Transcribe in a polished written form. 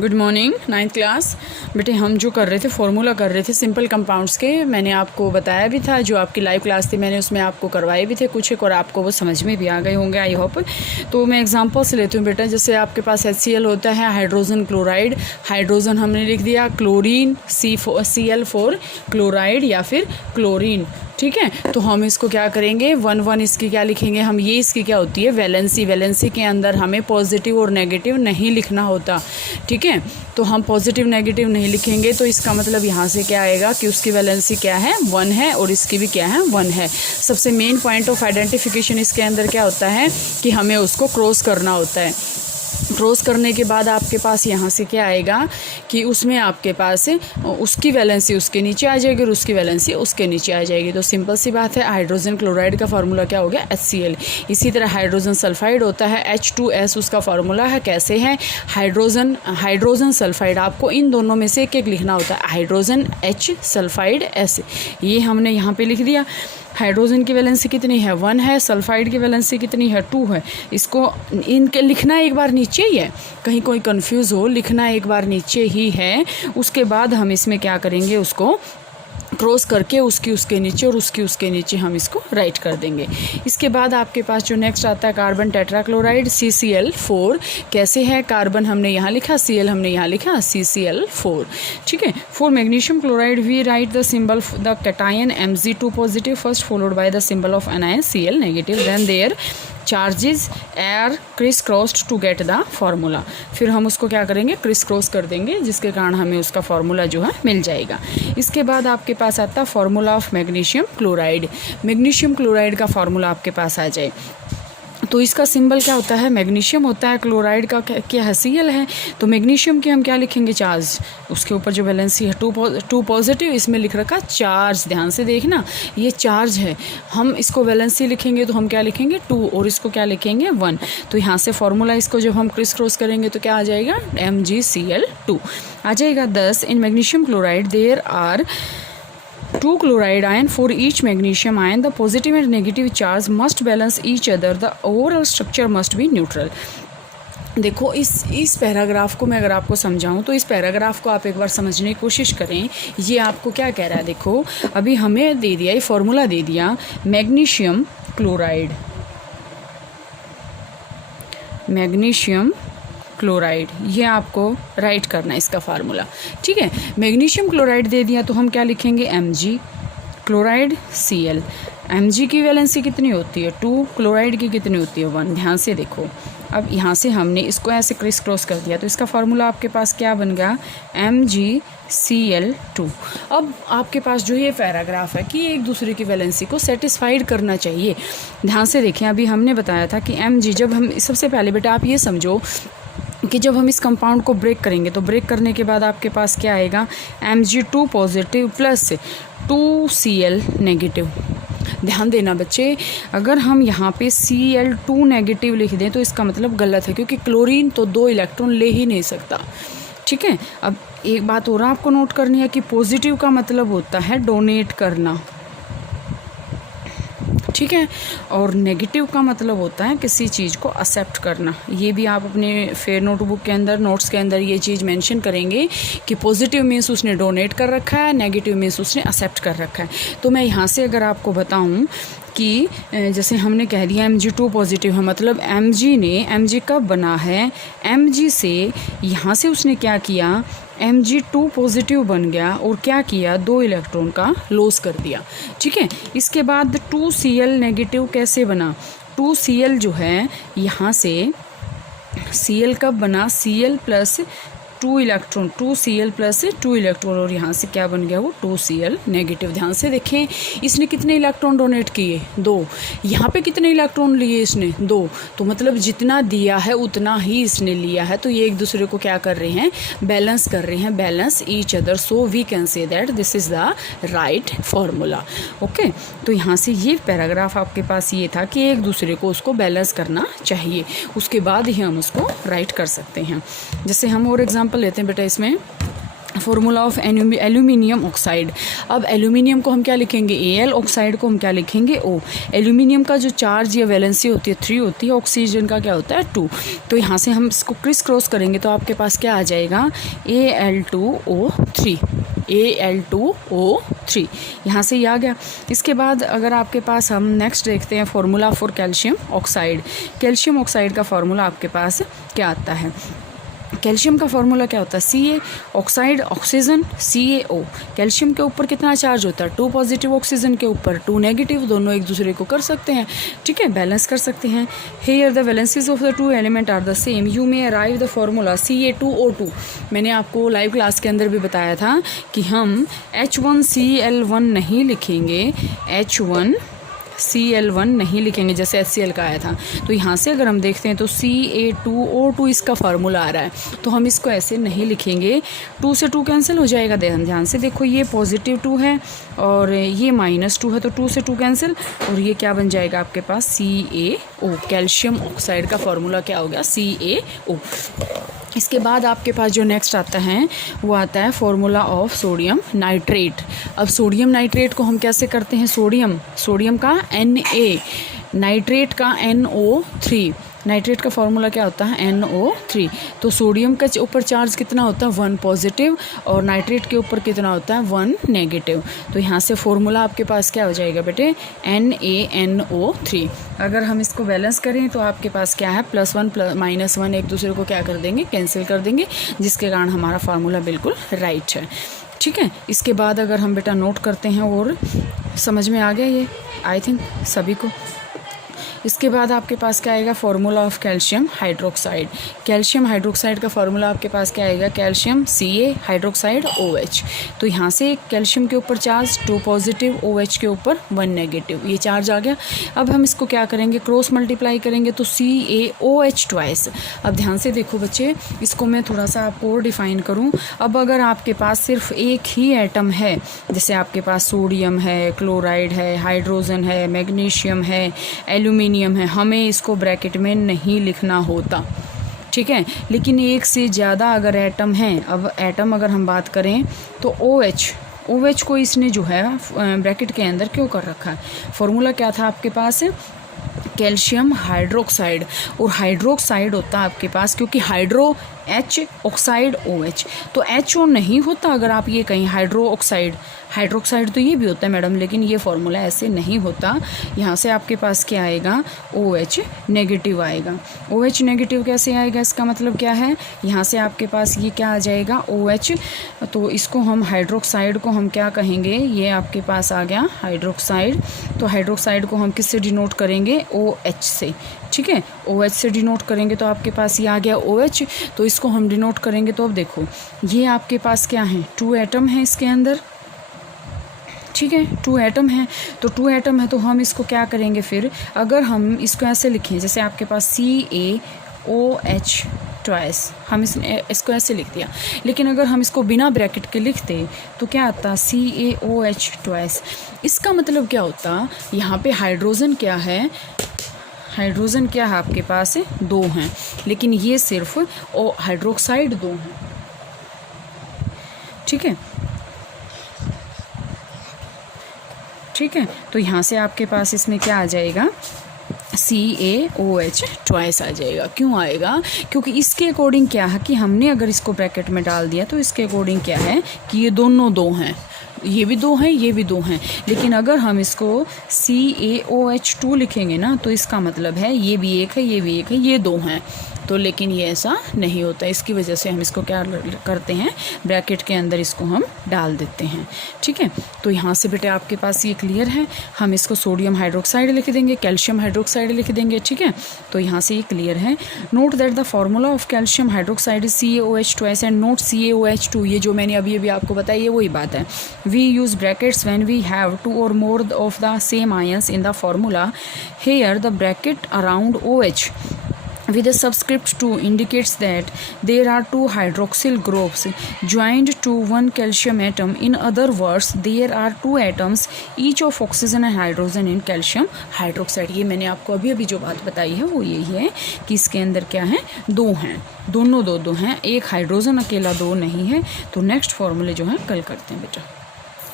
Good morning 9th class. बेटे हम जो कर रहे थे फॉर्मूला कर रहे थे सिंपल कंपाउंड्स के, मैंने आपको बताया भी था, जो आपकी लाइव क्लास थी मैंने उसमें आपको करवाए भी थे कुछ एक, और आपको वो समझ में भी आ गए होंगे आई होप। तो मैं एग्जांपल से लेती हूँ बेटा, जैसे आपके पास HCl होता है, हाइड्रोजन क्लोराइड, हाइड्रोजन हमने लिख दिया, क्लोरीन Cl4 क्लोराइड या फिर क्लोरीन, ठीक है। तो हम इसको क्या करेंगे, 1 इसकी क्या लिखेंगे हम, ये इसकी क्या होती है वैलेंसी, वैलेंसी के अंदर हमें पॉजिटिव और नेगेटिव नहीं लिखना होता, ठीक है। तो हम पॉजिटिव नेगेटिव नहीं लिखेंगे, तो इसका मतलब यहाँ से क्या आएगा कि उसकी वैलेंसी क्या है 1 है और इसकी भी क्या है 1 है। सबसे मेन पॉइंट ऑफ आइडेंटिफिकेशन इसके अंदर क्या होता है कि हमें उसको क्रॉस करना होता है। क्रॉस करने के बाद आपके पास यहाँ से क्या आएगा कि उसमें आपके पास उसकी वैलेंसी उसके नीचे आ जाएगी और उसकी वैलेंसी उसके नीचे आ जाएगी। तो सिंपल सी बात है, हाइड्रोजन क्लोराइड का फार्मूला क्या हो गया HCl। इसी तरह हाइड्रोजन सल्फाइड होता है H2S, उसका फार्मूला है कैसे है हाइड्रोजन सल्फाइड। आपको इन दोनों में से एक एक लिखना होता है, हाइड्रोजन H सल्फाइड S, ये हमने यहाँ पे लिख दिया। हाइड्रोजन की वैलेंसी कितनी है 1 है, सल्फाइड की वैलेंसी कितनी है 2 है। इसको इनके लिखना एक बार नीचे ही है, कहीं कोई कंफ्यूज हो, लिखना एक बार नीचे ही है। उसके बाद हम इसमें क्या करेंगे, उसको क्रॉस करके उसके नीचे और उसके नीचे हम इसको राइट कर देंगे। इसके बाद आपके पास जो नेक्स्ट आता है कार्बन टेट्राक्लोराइड CCl4, कैसे है, कार्बन हमने यहाँ लिखा, Cl हमने यहाँ लिखा, CCl4, ठीक है। For magnesium chloride we write the symbol the cation Mg2 positive first followed by the symbol of anion Cl negative, then their charges are criss crossed to get the formula. फिर हम उसको क्या करेंगे, criss cross कर देंगे, जिसके कारण हमें उसका फार्मूला जो है मिल जाएगा। इसके बाद आपके पास आता है formula of magnesium chloride. Magnesium chloride का फार्मूला आपके पास आ जाए तो इसका सिंबल क्या होता है, मैग्नीशियम होता है, क्लोराइड का क्या है Cl है। तो मैग्नीशियम की हम क्या लिखेंगे चार्ज, उसके ऊपर जो वैलेंसी है 2 पॉजिटिव, इसमें लिख रखा चार्ज, ध्यान से देखना ये चार्ज है। हम इसको वैलेंसी लिखेंगे तो हम क्या लिखेंगे 2 और इसको क्या लिखेंगे 1। तो यहाँ से फार्मूला इसको जब हम क्रिस क्रॉस करेंगे तो क्या आ जाएगा MgCl2 आ जाएगा। 10 in magnesium chloride there are 2 chloride ion for each magnesium ion. The positive and negative charge must balance each other. The overall structure must be neutral. देखो इस पैराग्राफ को मैं अगर आपको समझाऊं तो इस पैराग्राफ को आप एक बार समझने की कोशिश करें। ये आपको क्या कह रहा है, देखो अभी हमें दे दिया, ये फॉर्मूला दे दिया मैग्नीशियम क्लोराइड, ये आपको राइट करना है इसका फार्मूला, ठीक है। मैग्नीशियम क्लोराइड दे दिया तो हम क्या लिखेंगे Mg क्लोराइड Cl। Mg की वैलेंसी कितनी होती है 2, क्लोराइड की कितनी होती है 1। ध्यान से देखो, अब यहाँ से हमने इसको ऐसे क्रिस क्रॉस कर दिया तो इसका फार्मूला आपके पास क्या बन गया MgCl2। अब आपके पास जो ये पैराग्राफ है कि एक दूसरे की वैलेंसी को सेटिस्फाइड करना चाहिए। ध्यान से देखें, अभी हमने बताया था कि Mg, जब हम सबसे पहले बेटा आप ये समझो कि जब हम इस कंपाउंड को ब्रेक करेंगे तो ब्रेक करने के बाद आपके पास क्या आएगा Mg2 positive plus 2Cl negative. ध्यान देना बच्चे, अगर हम यहाँ पे Cl2 नेगेटिव लिख दें तो इसका मतलब गलत है, क्योंकि क्लोरीन तो 2 इलेक्ट्रॉन ले ही नहीं सकता, ठीक है। अब एक बात और आपको नोट करनी है कि पॉजिटिव का मतलब होता है डोनेट करना, ठीक है, और नेगेटिव का मतलब होता है किसी चीज़ को एक्सेप्ट करना। ये भी आप अपने फेयर नोटबुक के अंदर नोट्स के अंदर ये चीज़ मेंशन करेंगे कि पॉजिटिव मीन्स उसने डोनेट कर रखा है, नेगेटिव मीन्स उसने एक्सेप्ट कर रखा है। तो मैं यहाँ से अगर आपको बताऊँ कि जैसे हमने कह दिया Mg2 पॉजिटिव है, मतलब Mg कब बना है, Mg से यहाँ से उसने क्या किया Mg2 पॉजिटिव बन गया और क्या किया 2 इलेक्ट्रॉन का लॉस कर दिया, ठीक है। इसके बाद 2Cl नेगेटिव कैसे बना, 2Cl जो है यहाँ से Cl कब बना, Cl plus 2 electron, 2Cl plus 2 electron, और यहाँ से क्या बन गया वो 2Cl नेगेटिव। ध्यान से देखें, इसने कितने इलेक्ट्रॉन डोनेट किए 2, यहाँ पे कितने इलेक्ट्रॉन लिए इसने 2, तो मतलब जितना दिया है उतना ही इसने लिया है। तो ये एक दूसरे को क्या कर रहे हैं, बैलेंस कर रहे हैं, balance each other. So we can say that this is the right formula, okay. तो यहाँ से ये पैराग्राफ आपके पास ये था कि एक दूसरे को उसको बैलेंस करना चाहिए, उसके बाद ही हम उसको राइट कर सकते हैं। जैसे हम और एग्जाम्पल लेते हैं बेटा, इसमें फॉर्मूला ऑफ एल्यूमिनियम ऑक्साइड। अब एल्यूमिनियम को हम क्या लिखेंगे Al, ऑक्साइड को हम क्या लिखेंगे O। एल्यूमिनियम का जो चार्ज या वैलेंसी होती है 3 होती है, ऑक्सीजन का क्या होता है 2। तो यहाँ से हम इसको क्रिस क्रॉस करेंगे तो आपके पास क्या आ जाएगा Al2O3, Al2O3, यहाँ से ये आ गया। इसके बाद अगर आपके पास हम नेक्स्ट देखते हैं formula for calcium oxide. Calcium oxide का फॉर्मूला आपके पास क्या आता है? कैल्शियम का फॉर्मूला क्या होता है? Ca, oxide oxygen CaO। Calcium के ऊपर कितना चार्ज होता है? 2 पॉजिटिव, ऑक्सीजन के ऊपर 2 नेगेटिव, दोनों एक दूसरे को कर सकते हैं, ठीक है, बैलेंस कर सकते हैं। Here the valencies of the 2 element are the same, you may arrive the formula Ca2O2। मैंने आपको लाइव क्लास के अंदर भी बताया था कि हम H1Cl1 नहीं लिखेंगे, H1Cl1 नहीं लिखेंगे जैसे HCl का आया था। तो यहाँ से अगर हम देखते हैं तो Ca2O2 इसका फार्मूला आ रहा है, तो हम इसको ऐसे नहीं लिखेंगे, 2 से 2 कैंसिल हो जाएगा। ध्यान से देखो, ये पॉजिटिव 2 है और ये -2 है, तो 2 से 2 कैंसिल, और ये क्या बन जाएगा आपके पास CaO। कैल्शियम ऑक्साइड का फार्मूला क्या हो गया? CaO। इसके बाद आपके पास जो नेक्स्ट आता है वो आता है फॉर्मूला ऑफ सोडियम नाइट्रेट। अब सोडियम नाइट्रेट को हम कैसे करते हैं? सोडियम का Na, नाइट्रेट का NO3। नाइट्रेट का फॉर्मूला क्या होता है? NO3। तो सोडियम का ऊपर चार्ज कितना होता है? 1 पॉजिटिव, और नाइट्रेट के ऊपर कितना होता है? 1 नेगेटिव। तो यहाँ से फॉर्मूला आपके पास क्या हो जाएगा बेटे? NaNO3। अगर हम इसको बैलेंस करें तो आपके पास क्या है? +1 -1 एक दूसरे को क्या कर देंगे? कैंसिल कर देंगे, जिसके कारण हमारा फार्मूला बिल्कुल राइट है, ठीक है। इसके बाद अगर हम बेटा नोट करते हैं, और समझ में आ गया ये आई थिंक सभी को। इसके बाद आपके पास क्या आएगा? Formula of calcium hydroxide. Calcium hydroxide का फॉर्मूला आपके पास क्या आएगा? Calcium Ca hydroxide OH। तो यहाँ से कैल्शियम के ऊपर चार्ज 2 पॉजिटिव, OH के ऊपर 1 नेगेटिव, ये चार्ज आ गया। अब हम इसको क्या करेंगे? क्रॉस मल्टीप्लाई करेंगे तो CaOH ट्वाइस। अब ध्यान से देखो बच्चे, इसको मैं थोड़ा सा आपको और डिफाइन करूँ। अब अगर आपके पास सिर्फ एक ही एटम है, जैसे आपके पास सोडियम है, क्लोराइड है, हाइड्रोजन है, मैग्नीशियम है, एल्यूमिनियम है, हमें इसको ब्रैकेट में नहीं लिखना होता, ठीक है। लेकिन एक से ज़्यादा अगर एटम हैं, अब एटम अगर हम बात करें तो OH को इसने जो है ब्रैकेट के अंदर क्यों कर रखा है? फॉर्मूला क्या था आपके पास? कैल्शियम हाइड्रोक्साइड, और हाइड्रोक्साइड होता है आपके पास, क्योंकि हाइड्रो H, ऑक्साइड OH, तो HO नहीं होता। अगर आप ये कहीं हाइड्रोक्साइड तो ये भी होता है मैडम, लेकिन ये फॉर्मूला ऐसे नहीं होता। यहाँ से आपके पास क्या आएगा? OH नेगेटिव आएगा। OH नेगेटिव कैसे आएगा? इसका मतलब क्या है? यहाँ से आपके पास ये क्या आ जाएगा? OH। तो इसको हम हाइड्रोक्साइड को हम क्या कहेंगे? ये आपके पास आ गया हाइड्रोक्साइड। तो हाइड्रोक्साइड को हम किससे डिनोट करेंगे? OH से, ठीक है। OH से डिनोट करेंगे तो आपके पास ये आ गया OH। तो इसको हम डिनोट करेंगे तो अब देखो, ये आपके पास क्या है? 2 एटम है इसके अंदर, ठीक है, 2 एटम है। तो 2 एटम है तो हम इसको क्या करेंगे फिर? अगर हम इसको ऐसे लिखें, जैसे आपके पास CaOH ट्वाइस, हम इसको ऐसे लिख दिया। लेकिन अगर हम इसको बिना ब्रैकेट के लिखते तो क्या आता? CaOH twice. इसका मतलब क्या होता? यहाँ पे हाइड्रोजन क्या है? हाइड्रोजन क्या है आपके पास? 2 हैं, लेकिन ये सिर्फ हाइड्रोक्साइड 2 हैं, ठीक है, ठीक है। तो यहाँ से आपके पास इसमें क्या आ जाएगा? CaOH ट्वाइस आ जाएगा। क्यों आएगा? क्योंकि इसके अकॉर्डिंग क्या है कि हमने अगर इसको ब्रैकेट में डाल दिया तो इसके अकॉर्डिंग क्या है कि ये दोनों 2 हैं, ये भी 2 हैं, ये भी 2 हैं। लेकिन अगर हम इसको CaOH2 लिखेंगे ना, तो इसका मतलब है ये भी 1 है, ये भी 1 है, ये 2 हैं। तो लेकिन ये ऐसा नहीं होता, इसकी वजह से हम इसको क्या करते हैं? ब्रैकेट के अंदर इसको हम डाल देते हैं, ठीक है। तो यहाँ से बेटे आपके पास ये क्लियर है। हम इसको सोडियम हाइड्रोक्साइड लिख देंगे, कैल्शियम हाइड्रोक्साइड लिख देंगे, ठीक है। तो यहाँ से ये क्लियर है। Note that the formula of calcium hydroxide is CaOH twice and note CaOH2। ये जो मैंने अभी आपको बताया, ये वही बात है। We use brackets when we have 2 or more of the same ions in the formula. Here the bracket around OH with a subscript 2 indicates that there are 2 hydroxyl groups joined to one calcium atom. In other words, there are 2 atoms each of oxygen and hydrogen in calcium hydroxide. ये मैंने आपको अभी अभी जो बात बताई है वो यही है कि इसके अंदर क्या है, 2 हैं, दोनों 2 हैं, एक हाइड्रोजन अकेला 2 नहीं है। तो नेक्स्ट फॉर्मूले जो है कल करते हैं बेटा।